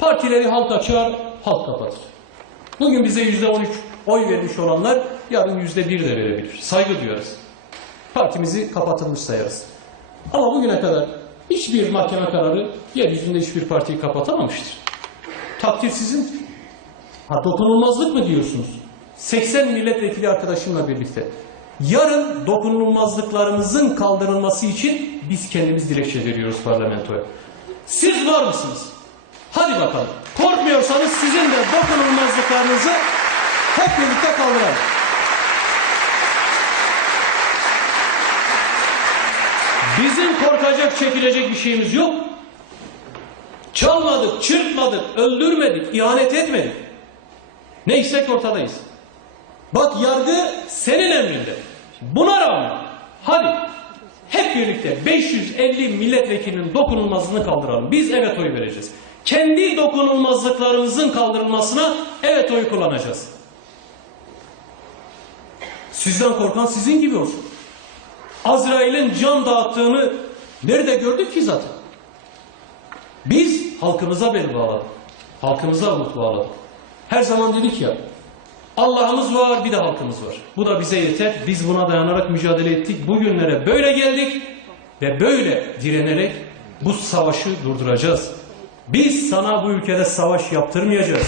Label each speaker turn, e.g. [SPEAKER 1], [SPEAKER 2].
[SPEAKER 1] Partileri halk açar, halk kapatır. Bugün bize yüzde on üç oy vermiş olanlar yarın yüzde bir de verebilir. Saygı duyarız. Partimizi kapatılmış sayarız. Ama bugüne kadar hiçbir mahkeme kararı yeryüzünde hiçbir partiyi kapatamamıştır. Takdir sizin. Ha dokunulmazlık mı diyorsunuz? 80 milletvekili arkadaşımla birlikte. Yarın dokunulmazlıklarımızın kaldırılması için biz kendimiz dilekçe veriyoruz parlamentoya. Siz var mısınız? Hadi bakalım. Korkmuyorsanız sizin de dokunulmazlıklarınızı hep birlikte kaldıralım. Bizim korkacak, çekilecek bir şeyimiz yok. Çalmadık, çırpmadık, öldürmedik, ihanet etmedik. Neysek ortadayız. Bak yargı senin emrinde. Buna rağmen hadi hep birlikte 550 milletvekilinin dokunulmazlığını kaldıralım. Biz evet oy vereceğiz. Kendi dokunulmazlıklarımızın kaldırılmasına evet oy kullanacağız. Sizden korkan sizin gibi olsun. Azrail'in can dağıttığını nerede gördük ki zaten? Biz halkımıza bel bağladık. Halkımıza umut bağladık. Her zaman dedik ya, Allah'ımız var bir de halkımız var. Bu da bize yeter. Biz buna dayanarak mücadele ettik. Bugünlere böyle geldik ve böyle direnerek bu savaşı durduracağız. Biz sana bu ülkede savaş yaptırmayacağız.